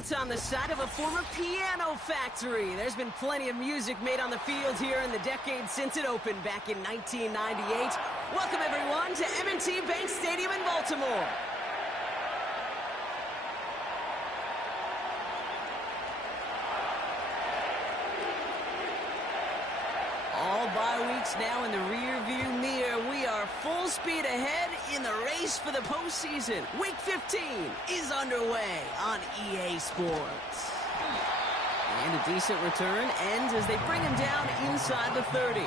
built on the side of a former piano factory. There's been plenty of music made on the field here in the decades since it opened back in 1998. Welcome, everyone, to M&T Bank Stadium in Baltimore. All bye weeks now in the rear-view mirror. We are full speed ahead in the race for the postseason. Week 15 is underway on EA Sports. And a decent return ends as they bring him down inside the 30.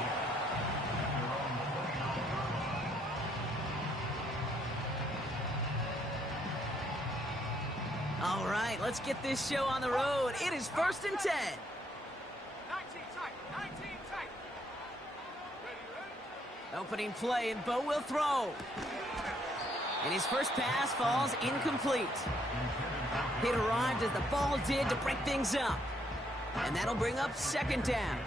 All right, let's get this show on the road. It is 1st and 10. Opening play, and Bo will throw. And his first pass falls incomplete. It arrived as the ball did to break things up. And that'll bring up 2nd down.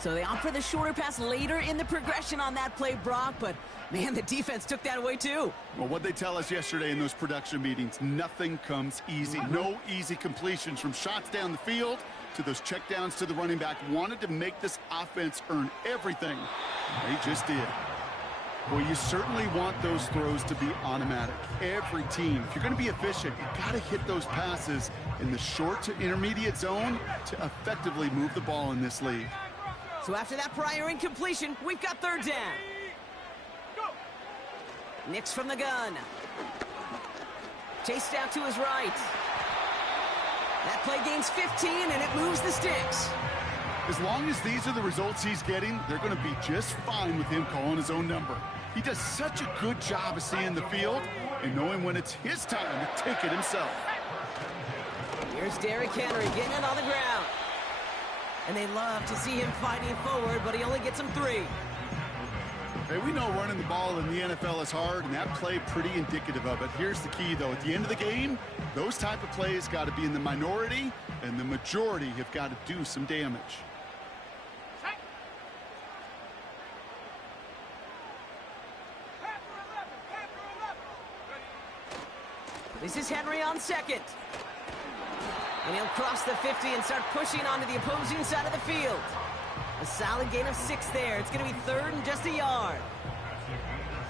So they opt for the shorter pass later in the progression on that play, Brock, but man, the defense took that away too. Well, what they tell us yesterday in those production meetings, nothing comes easy. No easy completions from shots down the field to those checkdowns to the running back. Wanted to make this offense earn everything. They just did. Well, you certainly want those throws to be automatic. Every team, if you're going to be efficient, you got to hit those passes in the short to intermediate zone to effectively move the ball in this league. So after that prior incompletion, we've got 3rd down. Nix from the gun. Chased out to his right. That play gains 15, and it moves the sticks. As long as these are the results he's getting, they're going to be just fine with him calling his own number. He does such a good job of seeing the field and knowing when it's his time to take it himself. Here's Derrick Henry getting it on the ground. And they love to see him fighting forward, but he only gets them 3. Hey, we know running the ball in the NFL is hard, and that play pretty indicative of it. Here's the key, though. At the end of the game, those type of plays got to be in the minority, and the majority have got to do some damage. This is Henry on 2nd. And he'll cross the 50 and start pushing onto the opposing side of the field. A solid gain of 6 there. It's going to be 3rd and just a yard.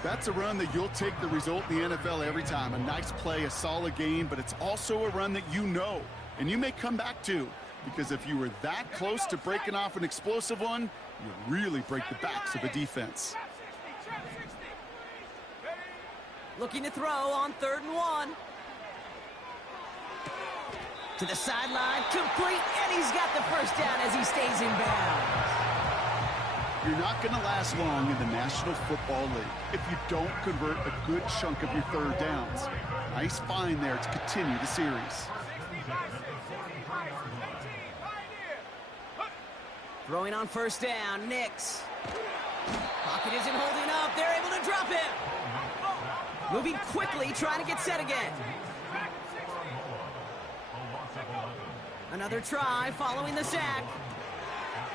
That's a run that you'll take the result in the NFL every time. A nice play, a solid gain, but it's also a run that you know, and you may come back to, because if you were that close to breaking off an explosive one, you really break the backs of a defense. Looking to throw on 3rd and 1. To the sideline, complete, and he's got the 1st down as he stays in bounds. You're not going to last long in the National Football League if you don't convert a good chunk of your 3rd downs. Nice find there to continue the series. Throwing on 1st down, Nix. Pocket isn't holding up. They're able to drop him. Moving quickly, trying to get set again. Another try following the sack.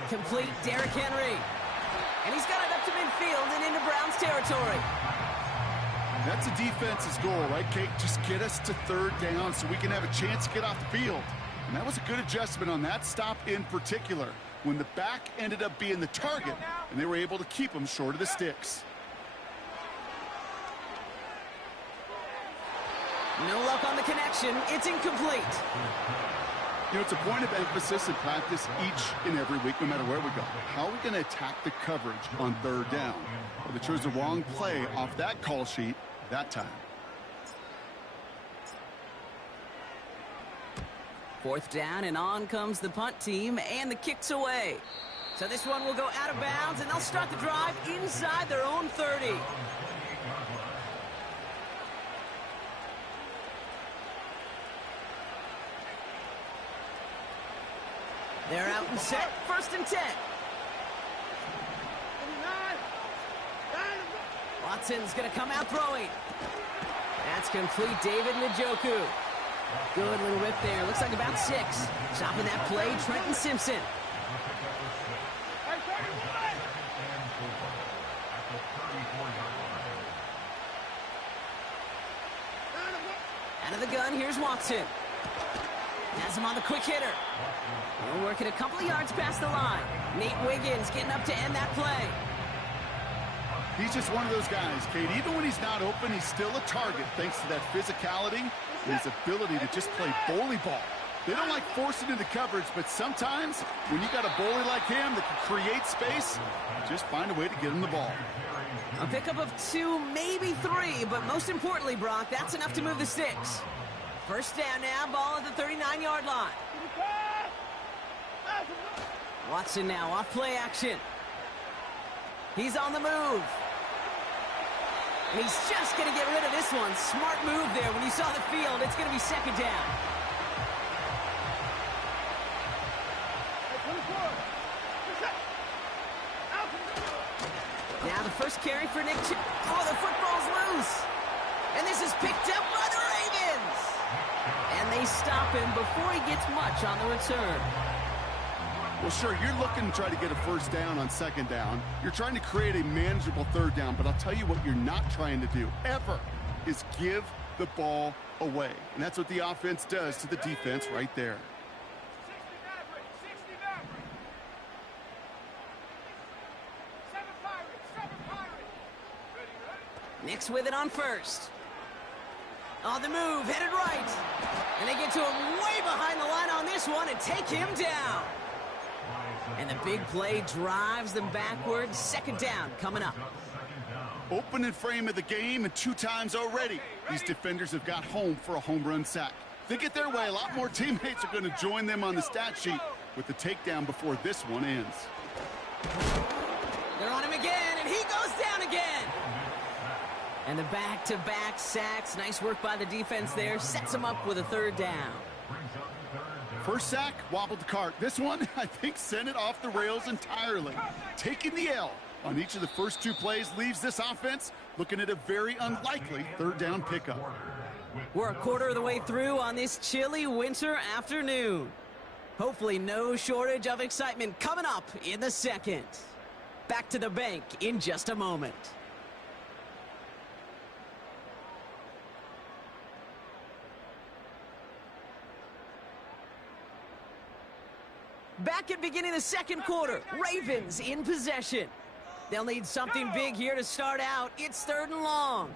Complete, Derrick Henry. And he's got it up to midfield and into Browns territory. That's a defense's goal, right, Kate? Just get us to 3rd down so we can have a chance to get off the field. And that was a good adjustment on that stop in particular, when the back ended up being the target, and they were able to keep him short of the sticks. No luck on the connection. It's incomplete. You know, it's a point of emphasis in practice each and every week, no matter where we go. How are we going to attack the coverage on 3rd down? Well, they chose the wrong play off that call sheet that time. 4th down, and on comes the punt team, and the kick's away. So this one will go out of bounds, and they'll start the drive inside their own 30. They're out and set, 1st and 10. Watson's going to come out throwing. That's complete, David Njoku. Good little rip there. Looks like about 6. Stopping that play, Trenton Simpson. Out of the gun, here's Watson. Has him on the quick hitter. He'll work it a couple of yards past the line. Nate Wiggins getting up to end that play. He's just one of those guys, Kate. Even when he's not open, he's still a target thanks to that physicality and his ability to just play bully ball. They don't like forcing into coverage, but sometimes when you got a bully like him that can create space, just find a way to get him the ball. A pickup of 2, maybe 3, but most importantly, Brock, that's enough to move the sticks. First down now, ball at the 39-yard line. Watson now, off play action. He's on the move. And he's just going to get rid of this one. Smart move there. When you saw the field, it's going to be second down. Now the first carry for Nick. Oh, the football's loose. And this is picked up by the Ravens. And they stop him before he gets much on the return. Well, sure, you're looking to try to get a first down on second down. You're trying to create a manageable third down, but I'll tell you what you're not trying to do, ever, is give the ball away. And that's what the offense does to the defense right there. Nick's with it on first. On the move, headed right. And they get to him way behind the line on this one and take him down. And the big play drives them backwards. Second down coming up. Opening frame of the game, and 2 times already, these defenders have got home for a home run sack. If they get their way, a lot more teammates are going to join them on the stat sheet with the takedown before this one ends. They're on him again, and he goes down again. And the back-to-back sacks. Nice work by the defense there. Sets him up with a third down. First sack, wobbled the cart. This one, I think, sent it off the rails entirely. Taking the L on each of the first 2 plays leaves this offense looking at a very unlikely third down pickup. We're a quarter of the way through on this chilly winter afternoon. Hopefully no shortage of excitement coming up in the second. Back to the bank in just a moment. Back at beginning of the second quarter, Ravens in possession. They'll need something big here to start out. It's 3rd and long.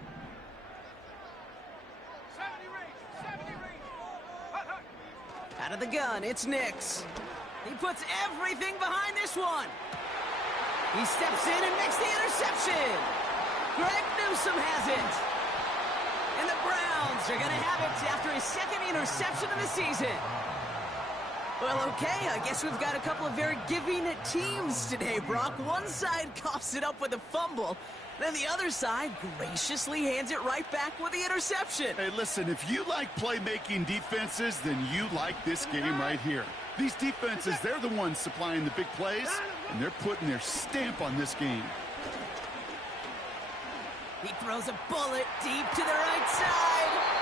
Out of the gun, it's Nix. He puts everything behind this one. He steps in and makes the interception. Greg Newsome has it. And the Browns are going to have it after his 2nd interception of the season. Well, okay, I guess we've got a couple of very giving teams today, Brock. One side coughs it up with a fumble, then the other side graciously hands it right back with the interception. Hey, listen, if you like playmaking defenses, then you like this game right here. These defenses, they're the ones supplying the big plays, and they're putting their stamp on this game. He throws a bullet deep to the right side.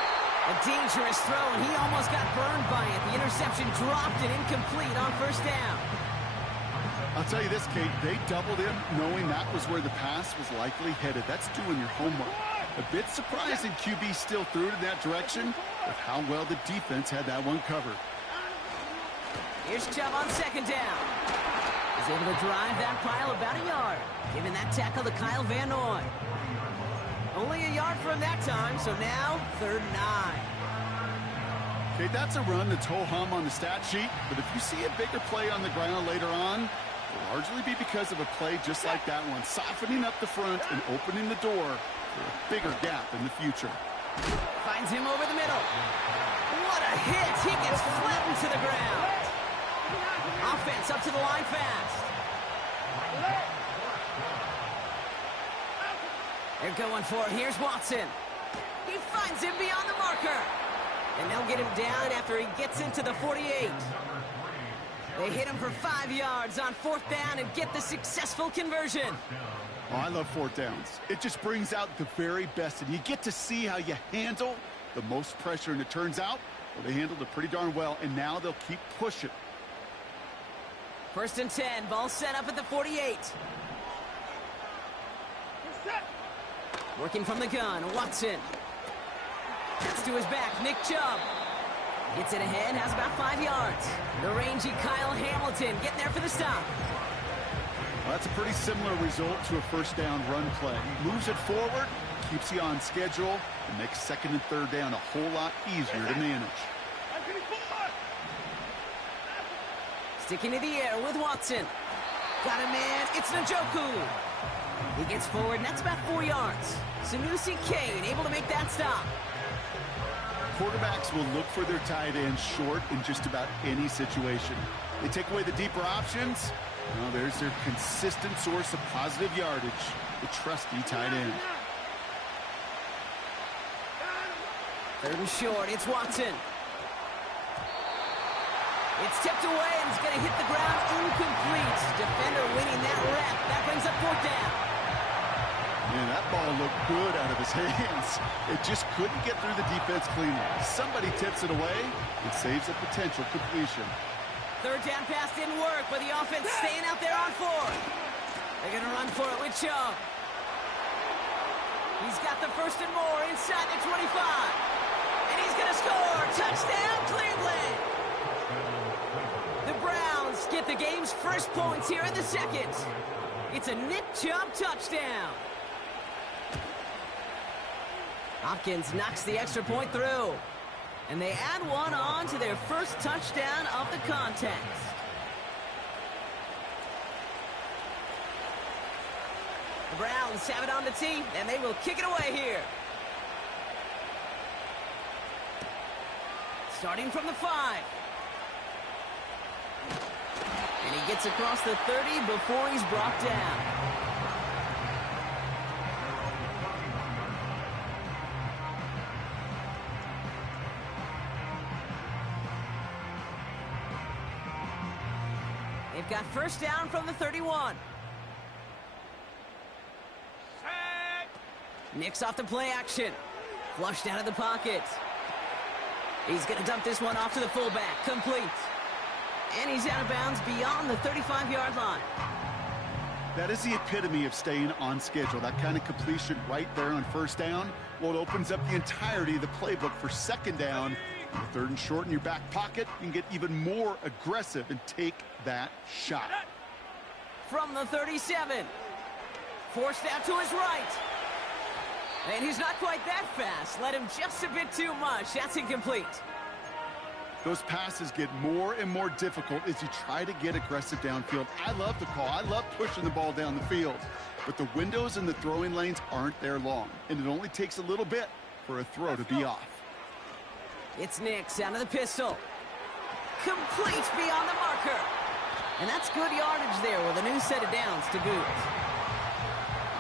A dangerous throw, and he almost got burned by it. The interception dropped and incomplete on first down. I'll tell you this, Kate, they doubled him knowing that was where the pass was likely headed. That's doing your homework. A bit surprising QB still threw it in that direction with how well the defense had that one covered. Here's Chubb on second down. He's able to drive that pile about a yard, giving that tackle to Kyle Van Noy. Only a yard from that time, so now 3rd and 9. Okay, that's a run that's ho-hum on the stat sheet, but if you see a bigger play on the ground later on, it'll largely be because of a play just like that one, softening up the front and opening the door for a bigger gap in the future. Finds him over the middle. What a hit! He gets flattened to the ground. Offense up to the line fast. They're going for it. Here's Watson. He finds him beyond the marker. And they'll get him down after he gets into the 48. They hit him for 5 yards on 4th down and get the successful conversion. Oh, I love 4th downs. It just brings out the very best, and you get to see how you handle the most pressure, and it turns out, well, they handled it pretty darn well, and now they'll keep pushing. 1st and 10, ball set up at the 48. Working from the gun, Watson. Gets to his back, Nick Chubb. Gets it ahead, has about 5 yards. The rangy Kyle Hamilton getting there for the stop. Well, that's a pretty similar result to a first down run play. Moves it forward, keeps you on schedule, and makes second and third down a whole lot easier to manage. Sticking to the air with Watson. Got a man, it's Njoku. He gets forward, and that's about 4 yards. Sanusi Kane able to make that stop. Quarterbacks will look for their tight ends short in just about any situation. They take away the deeper options. Well, there's their consistent source of positive yardage, the trusty tight end. Third and short, it's Watson. It's tipped away, and it's going to hit the ground incomplete. Defender winning that rep. That brings up fourth down. Man, that ball looked good out of his hands. It just couldn't get through the defense cleanly. Somebody tips it away and saves a potential completion. Third down pass didn't work, but the offense staying out there on fourth. They're going to run for it with Chubb. He's got the first and more inside the 25. And he's going to score. Touchdown, Cleveland. The Browns get the game's first points here in the second. It's a Nick Chubb touchdown. Hopkins knocks the extra point through. And they add one on to their first touchdown of the contest. The Browns have it on the tee, and they will kick it away here. Starting from the 5. And he gets across the 30 before he's brought down. They've got first down from the 31. Nicks off the play action. Flushed out of the pocket. He's going to dump this one off to the fullback. Complete. And he's out of bounds beyond the 35-yard line. That is the epitome of staying on schedule. That kind of completion right there on first down. Well, it opens up the entirety of the playbook for second down. With third and short in your back pocket, you can get even more aggressive and take that shot. From the 37. Forced out to his right. And he's not quite that fast. Let him just a bit too much. That's incomplete. Those passes get more and more difficult as you try to get aggressive downfield. I love the call. I love pushing the ball down the field. But the windows in the throwing lanes aren't there long. And it only takes a little bit for a throw to be off. It's Nicks out of the pistol. Complete beyond the marker. And that's good yardage there with a new set of downs to boot.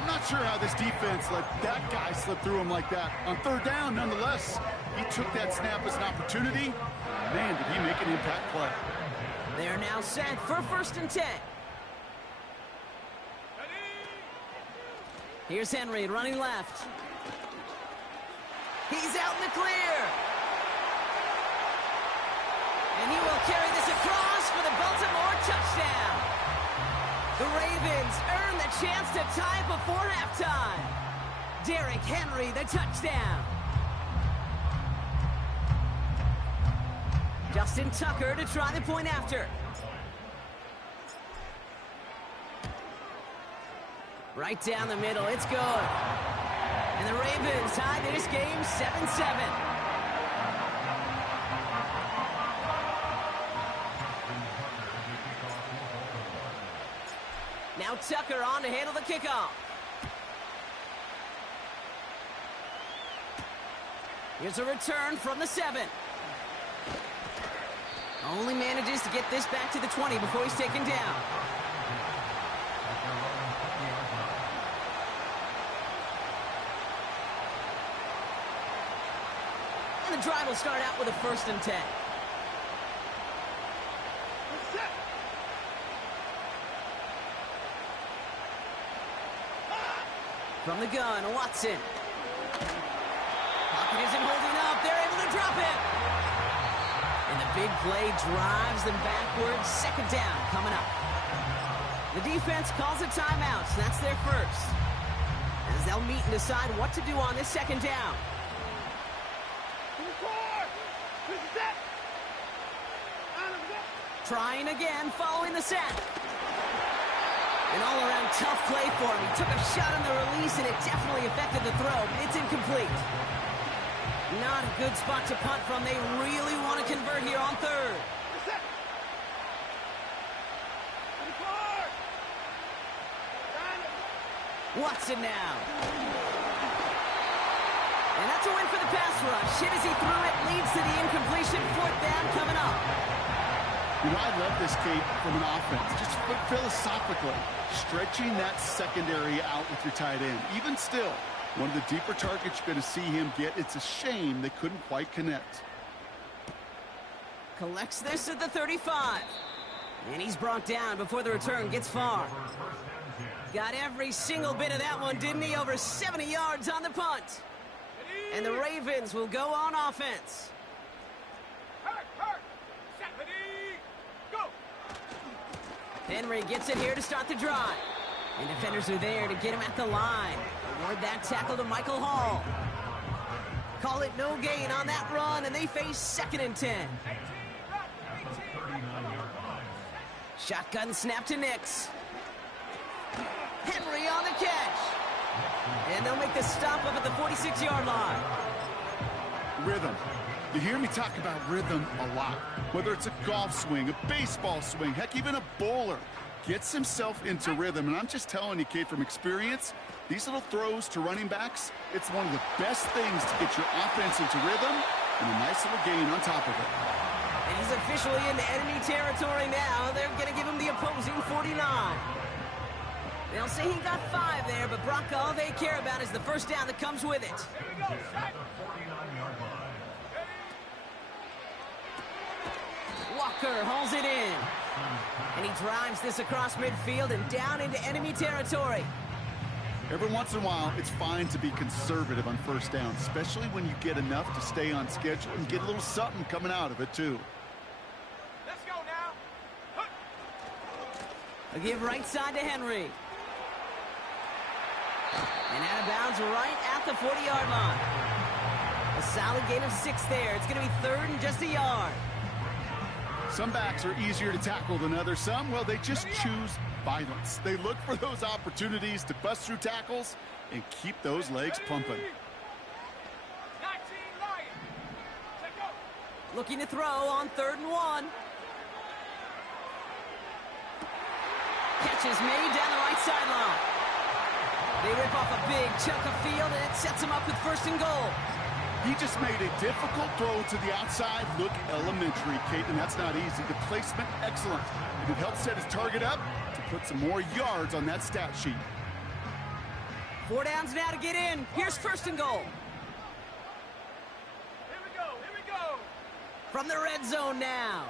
I'm not sure how this defense let that guy slip through him like that. On third down, nonetheless, he took that snap as an opportunity. Man, did he make an impact play. They're now set for first and 10. Here's Henry running left. He's out in the clear. And he will carry this across for the Baltimore touchdown. The Ravens earn the chance to tie before halftime. Derrick Henry, the touchdown. Justin Tucker to try the point after. Right down the middle, it's good. And the Ravens tie this game 7-7. Now Tucker on to handle the kickoff. Here's a return from the 7. Only manages to get this back to the 20 before he's taken down. And the drive will start out with a first and 10. From the gun, Watson. Pocket isn't holding up. They're able to drop it. And the big play drives them backwards. Second down coming up. The defense calls a timeout, so that's their first. As they'll meet and decide what to do on this second down. Trying again, following the sack. An all-around tough play for him. He took a shot on the release, and it definitely affected the throw. It's incomplete. Not a good spot to punt from. They really want to convert here on third. Watson now. And that's a win for the pass rush. Hit as he threw it, leads to the incompletion. Fourth down coming up. You know, I love this, Kate, from an offense. Just philosophically, stretching that secondary out with your tight end. Even still, one of the deeper targets you're going to see him get. It's a shame they couldn't quite connect. Collects this at the 35. And he's brought down before the return gets far. Got every single bit of that one, didn't he? Over 70 yards on the punt. And the Ravens will go on offense. Henry gets it here to start the drive. And defenders are there to get him at the line. Award that tackle to Michael Hall. Call it no gain on that run, and they face 2nd and 10. Shotgun snap to Nix. Henry on the catch. And they'll make the stop up at the 46-yard line. Rhythm. You hear me talk about rhythm a lot. Whether it's a golf swing, a baseball swing, heck, even a bowler gets himself into rhythm. And I'm just telling you, Kate, from experience, these little throws to running backs, it's one of the best things to get your offense into rhythm and a nice little gain on top of it. And he's officially in enemy territory now. They're going to give him the opposing 49. They'll say he got 5 there, but Brock, all they care about is the first down that comes with it. Walker hauls it in. And he drives this across midfield and down into enemy territory. Every once in a while, it's fine to be conservative on first down, especially when you get enough to stay on schedule and get a little something coming out of it, too. Let's go now. A give right side to Henry. And out of bounds right at the 40-yard line. A solid gain of 6 there. It's going to be 3rd and just a yard. Some backs are easier to tackle than others. Some, well, they just choose violence. They look for those opportunities to bust through tackles and keep those legs pumping. Looking to throw on 3rd and 1. Catch is made down the right sideline. They rip off a big chunk of field, and it sets them up with 1st and goal. He just made a difficult throw to the outside look elementary, Kate, and that's not easy. The placement, excellent. And it helped set his target up to put some more yards on that stat sheet. 4 downs now to get in. Here's 1st and goal. Here we go. From the red zone now.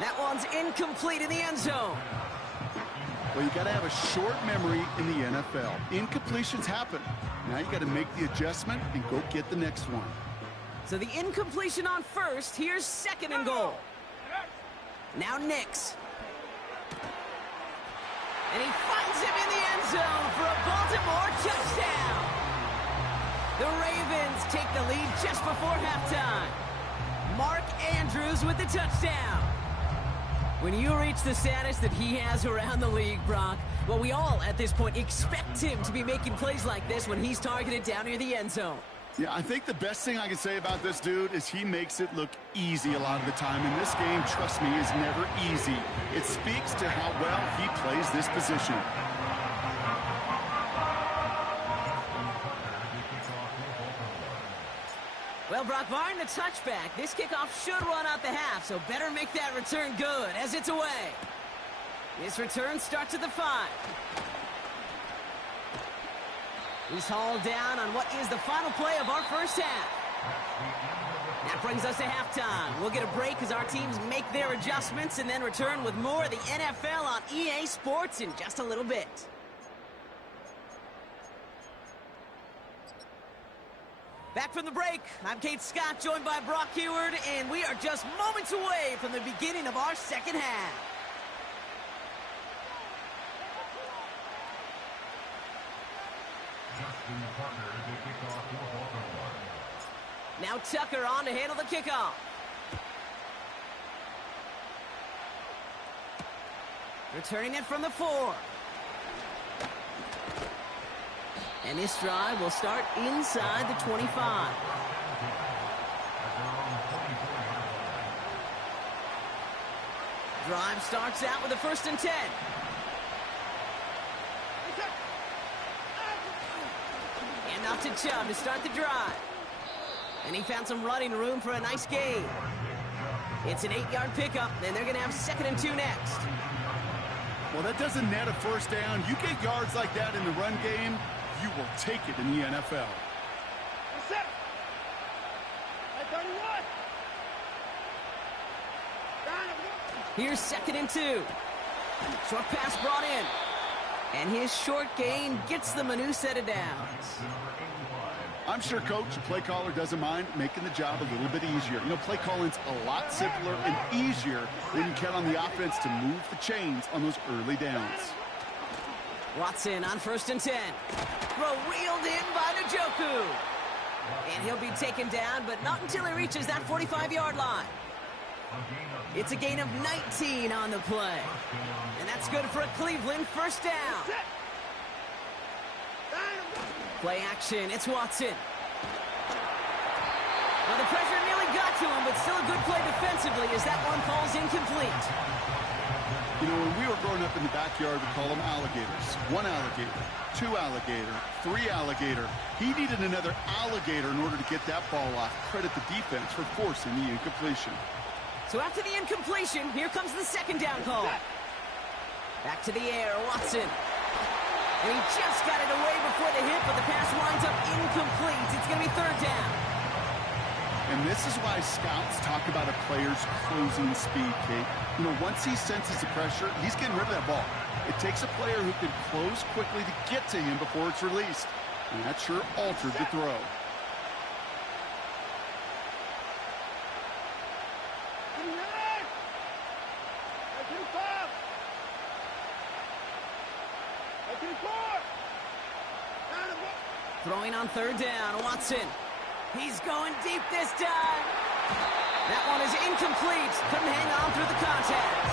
That one's incomplete in the end zone. Well, you got to have a short memory in the NFL. Incompletions happen. Now you got to make the adjustment and go get the next one. So the incompletion on 1st. Here's 2nd and goal. Now Nix. And he finds him in the end zone for a Baltimore touchdown. The Ravens take the lead just before halftime. Mark Andrews with the touchdown. When you reach the status that he has around the league, Brock, well, we all at this point expect him to be making plays like this when he's targeted down near the end zone. Yeah, I think the best thing I can say about this dude is he makes it look easy a lot of the time. And this game, trust me, is never easy. It speaks to how well he plays this position. Well, Brock, barring the touchback, this kickoff should run out the half, so better make that return good as it's away. This return starts at the 5. He's hauled down on what is the final play of our first half. That brings us to halftime. We'll get a break as our teams make their adjustments and then return with more of the NFL on EA Sports in just a little bit. Back from the break, I'm Kate Scott, joined by Brock Huard, and we are just moments away from the beginning of our second half. Now Tucker on to handle the kickoff. Returning it from the 4. And this drive will start inside the 25. Drive starts out with a 1st and 10. And off to Chubb to start the drive. And he found some running room for a nice gain. It's an 8-yard pickup, and they're going to have 2nd and 2 next. Well, that doesn't net a first down. You get yards like that in the run game, you will take it in the NFL. Here's 2nd and 2. Short pass brought in. And his short gain gets them a new set of downs. I'm sure Coach, the play caller, doesn't mind making the job a little bit easier. You know, play calling's a lot simpler and easier when you count on the offense to move the chains on those early downs. Watson on 1st and 10. Throw reeled in by Njoku. And he'll be taken down, but not until he reaches that 45-yard line. It's a gain of 19 on the play. And that's good for a Cleveland 1st down. Play action, it's Watson. Well, the pressure nearly got to him, but still a good play defensively as that one falls incomplete. You know, when we were growing up in the backyard, we call them alligators. 1 alligator, 2 alligator, 3 alligator. He needed another alligator in order to get that ball off. Credit the defense for forcing the incompletion. So after the incompletion, here comes the 2nd down call. Back to the air, Watson. And he just got it away before the hit, but the pass winds up incomplete. It's going to be 3rd down. And this is why scouts talk about a player's closing speed, Kate. You know, once he senses the pressure, he's getting rid of that ball. It takes a player who can close quickly to get to him before it's released. And that sure altered the throw. Throwing on 3rd down, Watson. He's going deep this time. That one is incomplete. Couldn't hang on through the contact.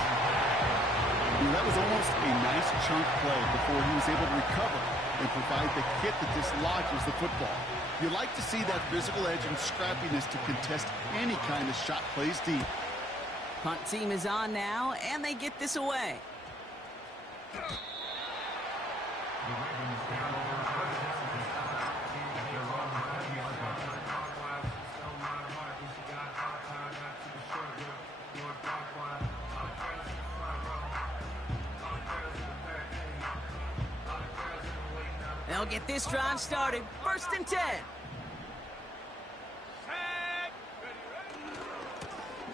That was almost a nice chunk play before he was able to recover and provide the hit that dislodges the football. You like to see that physical edge and scrappiness to contest any kind of shot plays deep. Punt team is on now, and they get this away. They'll get this drive started. 1st and 10.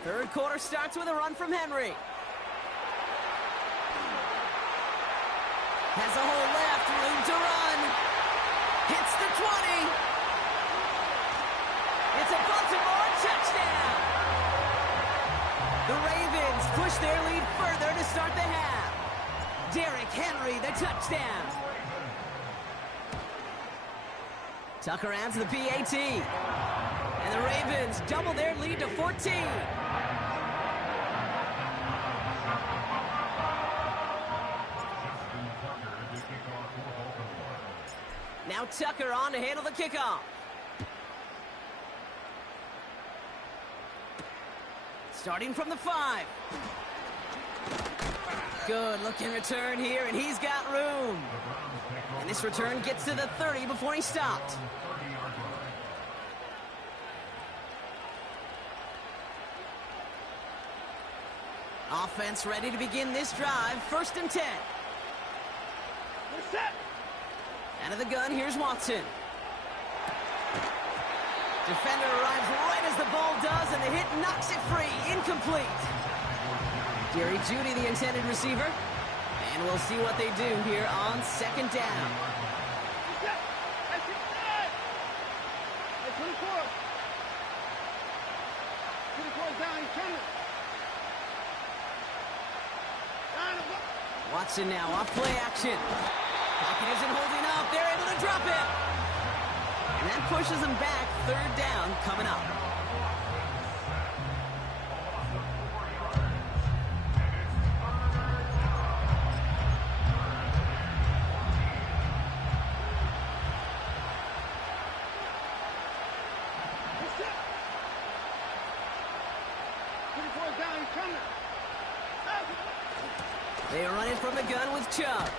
Third quarter starts with a run from Henry. Has a hole left, room to run. Hits the 20. It's a Baltimore touchdown. The Ravens push their lead further to start the half. Derrick Henry, the touchdown. Tucker adds the PAT. And the Ravens double their lead to 14. Now Tucker on to handle the kickoff. Starting from the 5. Good looking return here, and he's got room. And this return gets to the 30 before he stopped. Offense ready to begin this drive. 1st and 10. Out of the gun, here's Watson. Defender arrives right as the ball does, and the hit knocks it free. Incomplete. Jerry Jeudy, the intended receiver. And we'll see what they do here on 2nd down. Watson now off play action. Pocket isn't holding up. They're able to drop it. And that pushes them back. 3rd down coming up. They run it from the gun with Chubb.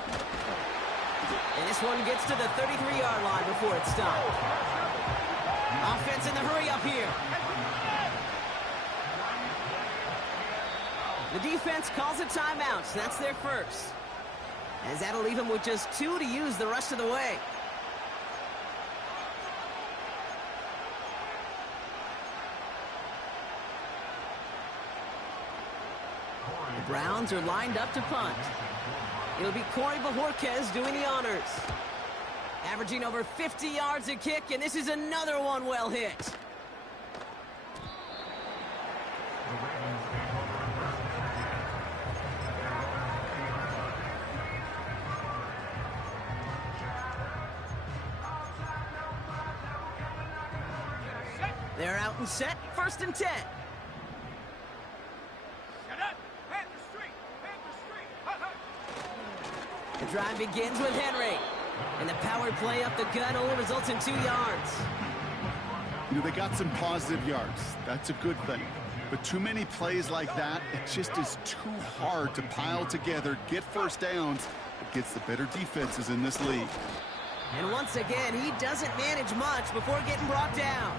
And this one gets to the 33-yard line before it's stopped. Offense in the hurry up here. The defense calls a timeout, so that's their first. As that'll leave them with just 2 to use the rest of the way. The Browns are lined up to punt. It'll be Corey Bojorquez doing the honors. Averaging over 50 yards a kick, and this is another one well hit. They're out and set, 1st and 10. Shut up! Panther Street! Panther Street! Ha-ha! The drive begins with Henry. And the power play up the gun only results in 2 yards. You know, they got some positive yards. That's a good thing. But too many plays like that, it just is too hard to pile together, get first downs against the better defenses in this league. And once again, he doesn't manage much before getting brought down.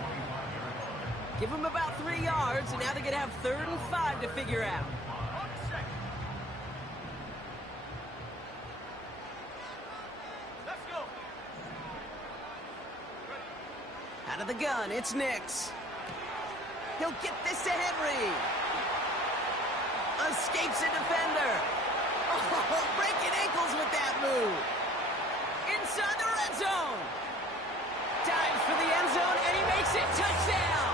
Give him about 3 yards, and now they're going to have 3rd and 5 to figure out. Let's go! Out of the gun, it's Nix. He'll get this to Henry. Escapes a defender. Oh, breaking ankles with that move. Inside the red zone. Dives for the end zone, and he makes it. Touchdown.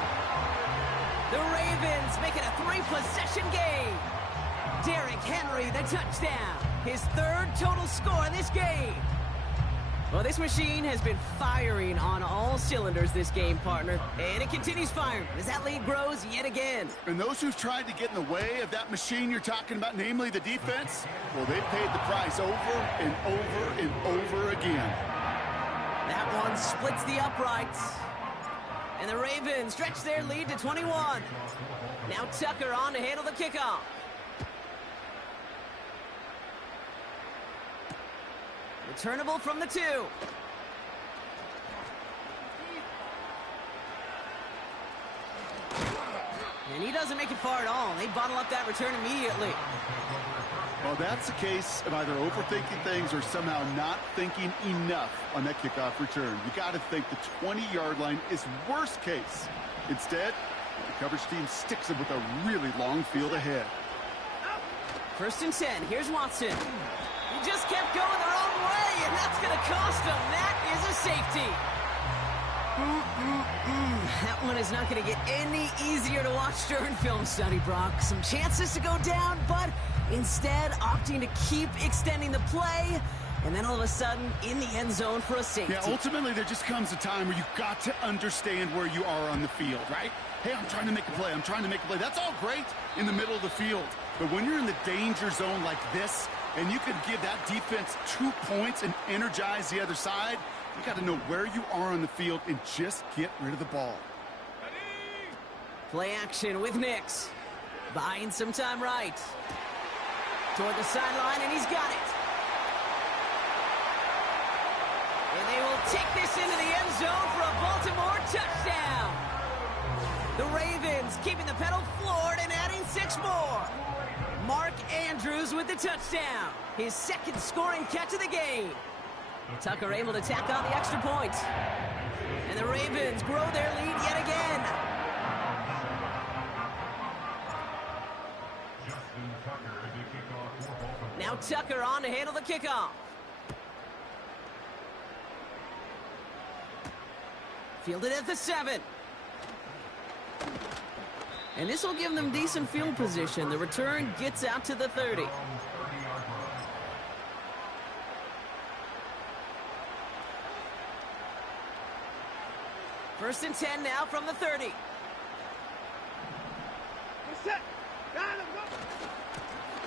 The Ravens make it a 3-possession game. Derrick Henry, the touchdown. His 3rd total score in this game. Well, this machine has been firing on all cylinders this game, partner. And it continues firing as that lead grows yet again. And those who've tried to get in the way of that machine you're talking about, namely the defense, well, they've paid the price over and over and over again. That one splits the uprights. And the Ravens stretch their lead to 21. Now Tucker on to handle the kickoff. Returnable from the 2. And he doesn't make it far at all. They bottle up that return immediately. Well, that's the case of either overthinking things or somehow not thinking enough on that kickoff return. You got to think the 20-yard line is worst case. Instead, the coverage team sticks them with a really long field ahead. 1st and 10. Here's Watson. He just kept going the wrong way, and that's going to cost him. That is a safety. That one is not going to get any easier to watch during film study, Brock. Some chances to go down, but instead opting to keep extending the play, and then all of a sudden in the end zone for a safety. Yeah, ultimately there just comes a time where you've got to understand where you are on the field, right? Hey, I'm trying to make a play. I'm trying to make a play. That's all great in the middle of the field. But when you're in the danger zone like this, and you can give that defense 2 points and energize the other side, you got to know where you are on the field and just get rid of the ball. Play action with Nix. Buying some time right. Toward the sideline, and he's got it. And they will take this into the end zone for a Baltimore touchdown. The Ravens keeping the pedal floored and adding 6 more. Mark Andrews with the touchdown. His 2nd scoring catch of the game. Tucker able to tack on the extra point. And the Ravens grow their lead yet again. Now Tucker on to handle the kickoff. Fielded at the 7. And this will give them decent field position. The return gets out to the 30. First and 10 now from the 30.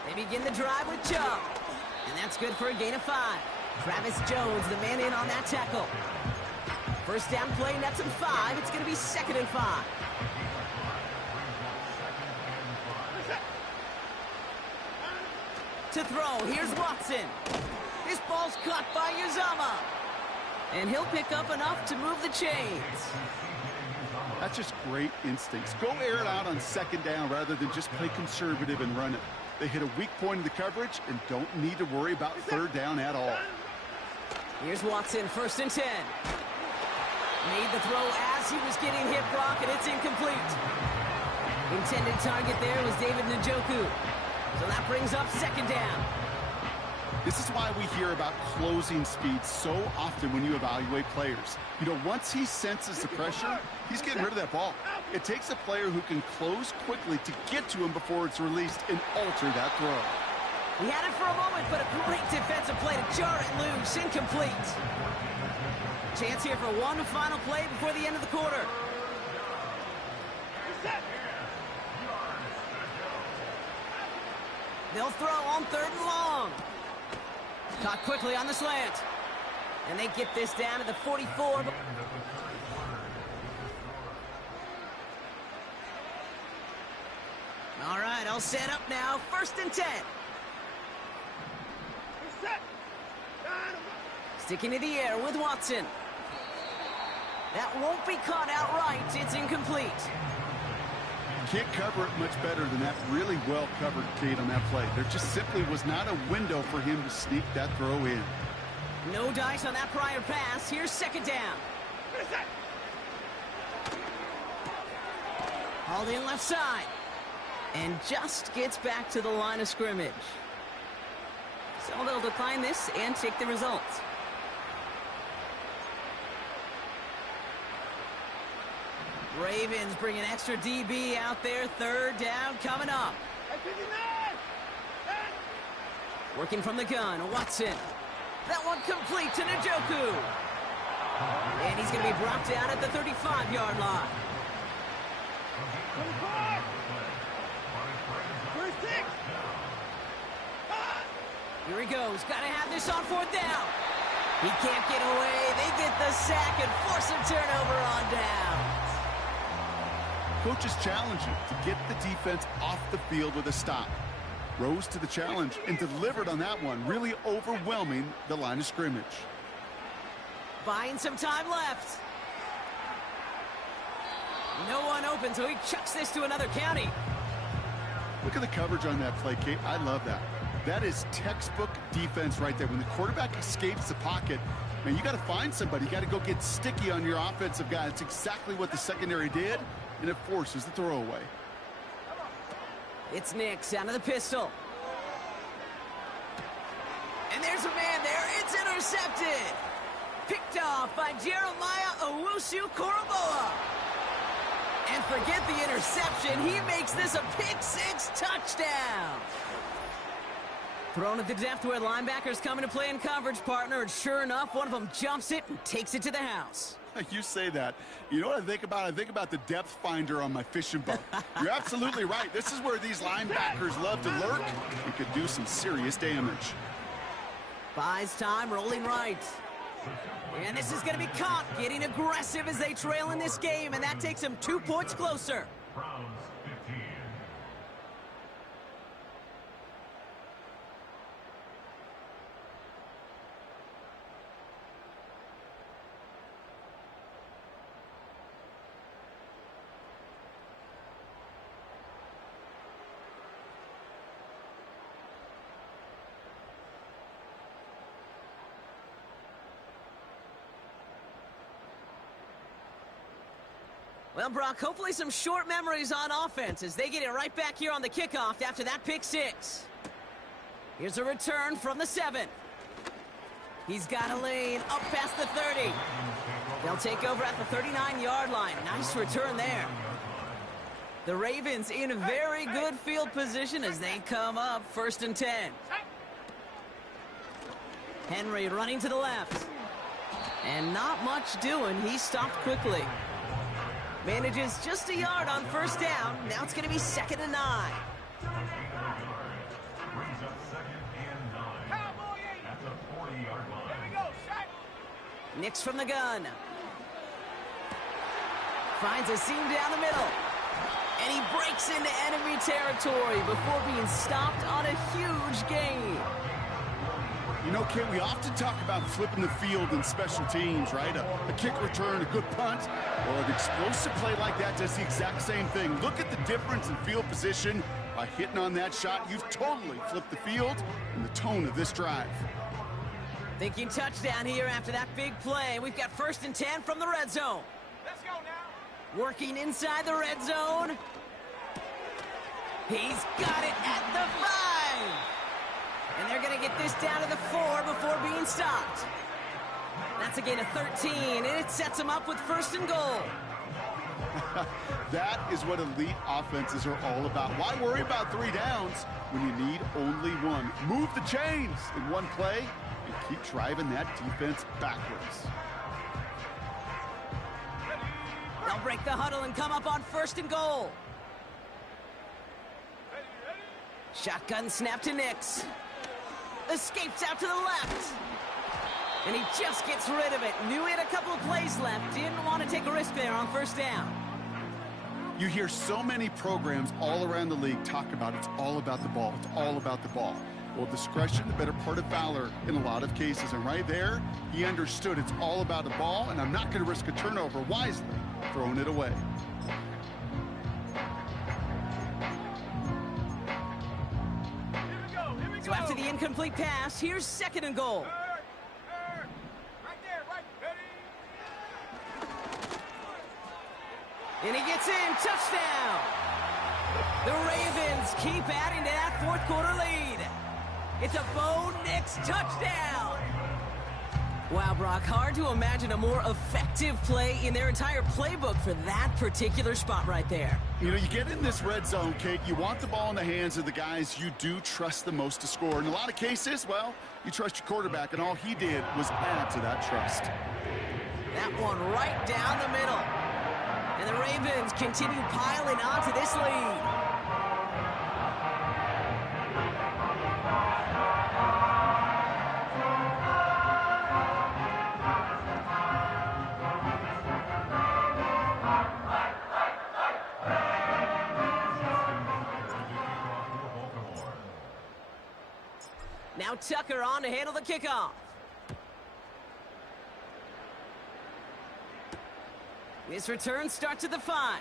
They begin the drive with Chubb. And that's good for a gain of 5. Travis Jones, the man in on that tackle. First down play, nets him 5. It's going to be 2nd and 5. to throw. Here's Watson. This ball's caught by Uzama. And he'll pick up enough to move the chains. That's just great instincts. Go air it out on second down rather than just play conservative and run it. They hit a weak point in the coverage and don't need to worry about third down at all. Here's Watson, 1st and 10. Made the throw as he was getting hit, Brock, and it's incomplete. Intended target there was David Njoku. So that brings up 2nd down. This is why we hear about closing speed so often when you evaluate players. You know, once he senses the pressure, he's getting rid of that ball. It takes a player who can close quickly to get to him before it's released and alter that throw. He had it for a moment, but a great defensive play to jar it loose. Incomplete. Chance here for one final play before the end of the quarter. They'll throw on 3rd and long. Caught quickly on the slant. And they get this down to the 44. All right, all set up now. 1st and 10. Sticking to the air with Watson. That won't be caught outright. It's incomplete. Can't cover it much better than that really well-covered Kate on that play. There just simply was not a window for him to sneak that throw in. No dice on that prior pass. Here's 2nd down. Hauled in left side. And just gets back to the line of scrimmage. So they'll decline this and take the results. Ravens bring an extra DB out there. 3rd down coming up. Working from the gun, Watson. That one complete to Njoku. And he's going to be brought down at the 35-yard line. Here he goes. Got to have this on 4th down. He can't get away. They get the sack and force a turnover on down. Coaches challenge him to get the defense off the field with a stop. Rose to the challenge and delivered on that one, really overwhelming the line of scrimmage. Buying some time left. No one open, so he chucks this to another county. Look at the coverage on that play, Kate. I love that. That is textbook defense right there. When the quarterback escapes the pocket, man, you got to find somebody. You got to go get sticky on your offensive guy. It's exactly what the secondary did, and it forces the throwaway. It's Nix out of the pistol. And there's a man there. It's intercepted. Picked off by Jeremiah Owusu-Koramoah. And forget the interception. He makes this a pick-six touchdown. Thrown at the depth where linebackers come into play in coverage, partner. And sure enough, one of them jumps it and takes it to the house. You say that. You know what I think about? I think about the depth finder on my fishing boat. You're absolutely right. This is where these linebackers love to lurk and could do some serious damage. Buys time, rolling right. And this is going to be caught, getting aggressive as they trail in this game, and that takes them 2 points closer. Well, Brock, hopefully some short memories on offense as they get it right back here on the kickoff after that pick six. Here's a return from the 7. He's got a lane up past the 30. They'll take over at the 39-yard line. Nice return there. The Ravens in a very good field position as they come up 1st and 10. Henry running to the left. And not much doing. He stopped quickly. Manages just a yard on 1st down. Now it's going to be 2nd and 9. Nix from the gun. Finds a seam down the middle. And he breaks into enemy territory before being stopped on a huge gain. You know, Kate, we often talk about flipping the field in special teams, right? A kick return, a good punt. Well, an explosive play like that does the exact same thing. Look at the difference in field position. By hitting on that shot, you've totally flipped the field and the tone of this drive. Thinking touchdown here after that big play. We've got 1st and 10 from the red zone. Let's go now. Working inside the red zone. He's got it at the 5. And they're going to get this down to the 4 before being stopped. That's a gain of 13, and it sets them up with 1st and goal. That is what elite offenses are all about. Why worry about 3 downs when you need only 1? Move the chains in one play and keep driving that defense backwards. They'll break the huddle and come up on 1st and goal. Shotgun snap to Nix. Escapes out to the left. And he just gets rid of it. Knew he had a couple of plays left. Didn't want to take a risk there on 1st down. You hear so many programs all around the league talk about it's all about the ball. It's all about the ball. Well, discretion, the better part of valor in a lot of cases. And right there, he understood it's all about the ball, and I'm not going to risk a turnover wisely, throwing it away. Here we go. So after the incomplete pass, here's 2nd and goal. Right there, right. Ready? And he gets in. Touchdown. The Ravens keep adding to that 4th quarter lead. It's a Bo Nix touchdown. Wow, Brock, hard to imagine a more effective play in their entire playbook for that particular spot right there. You know, you get in this red zone, Kate, you want the ball in the hands of the guys you do trust the most to score. In a lot of cases, well, you trust your quarterback, and all he did was add to that trust. That one right down the middle. And the Ravens continue piling on to this lead. Now Tucker on to handle the kickoff. This return starts at the 5.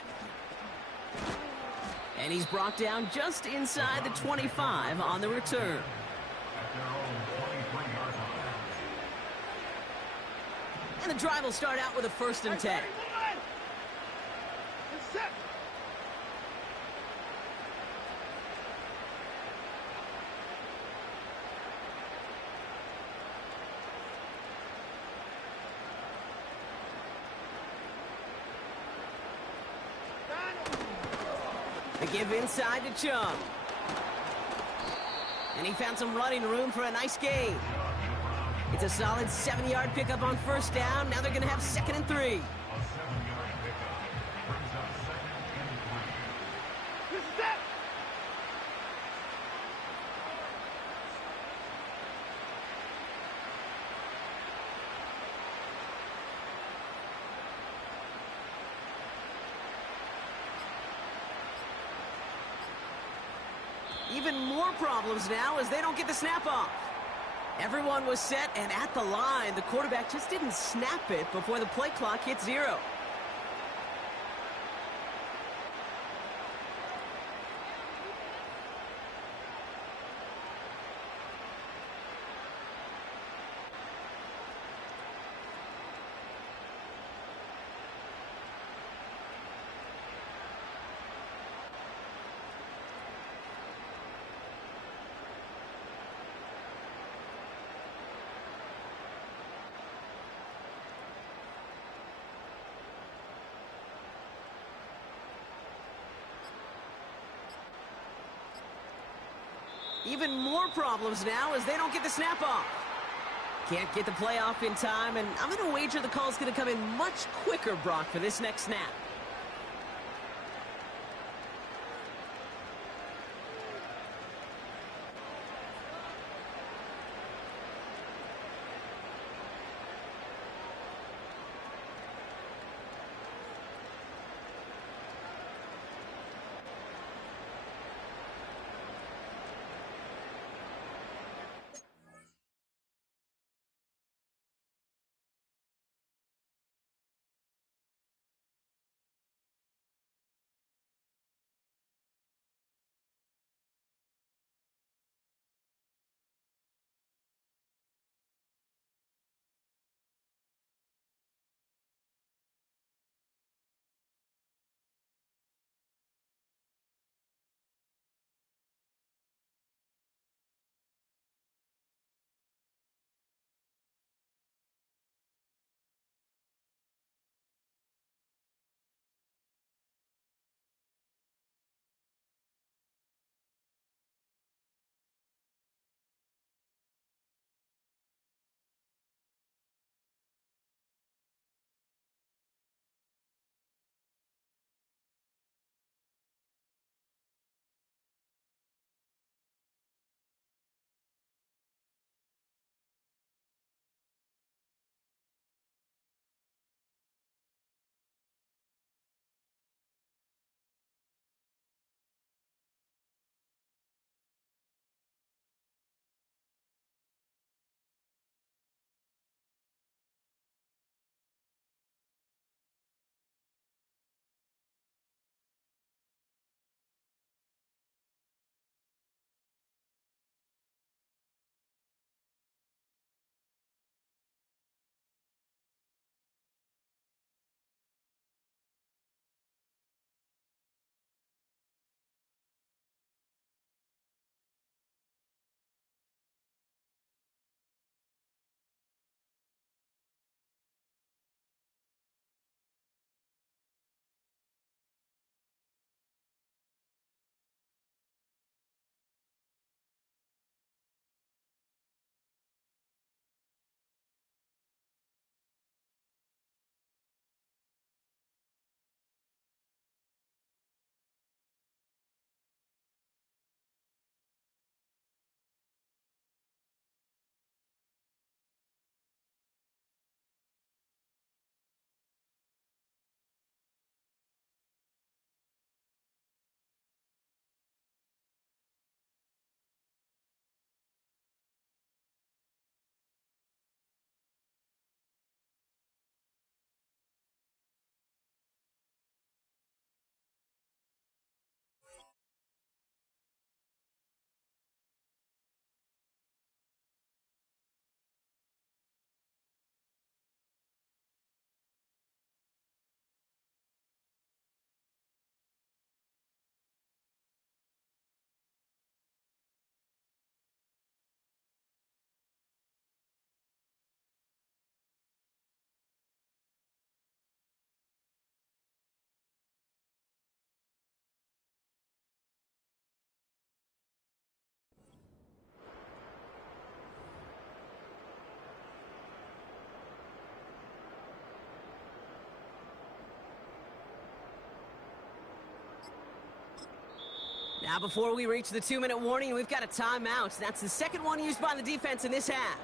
And he's brought down just inside the 25 on the return. And the drive will start out with a 1st and 10. They give inside to Chung. And he found some running room for a nice gain. It's a solid 7-yard pickup on 1st down. Now they're going to have 2nd and 3. Even more problems now as they don't get the snap off. Everyone was set and at the line. The quarterback just didn't snap it before the play clock hit 0. Even more problems now as they don't get the snap off. Can't get the play off in time, and I'm going to wager the call's going to come in much quicker, Brock, for this next snap. Now before we reach the 2-minute warning, we've got a timeout. That's the second one used by the defense in this half.